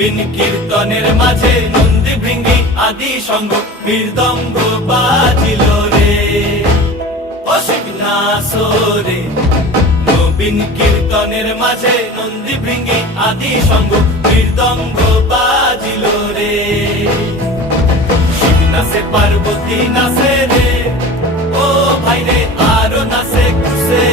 নবীন কীর্তনের মাঝে নন্দী ভৃঙ্গি আদি সঙ্গ মৃদঙ্গ বাজিল রে, অসিক নাসরে। নবীন কীর্তনের মাঝে নন্দী ভৃঙ্গি আদি সঙ্গ মৃদঙ্গ বাজিল রে। শিব নাচে পার্বতী নাচে রে, ও ভাই রে আরো নাচে খুশে।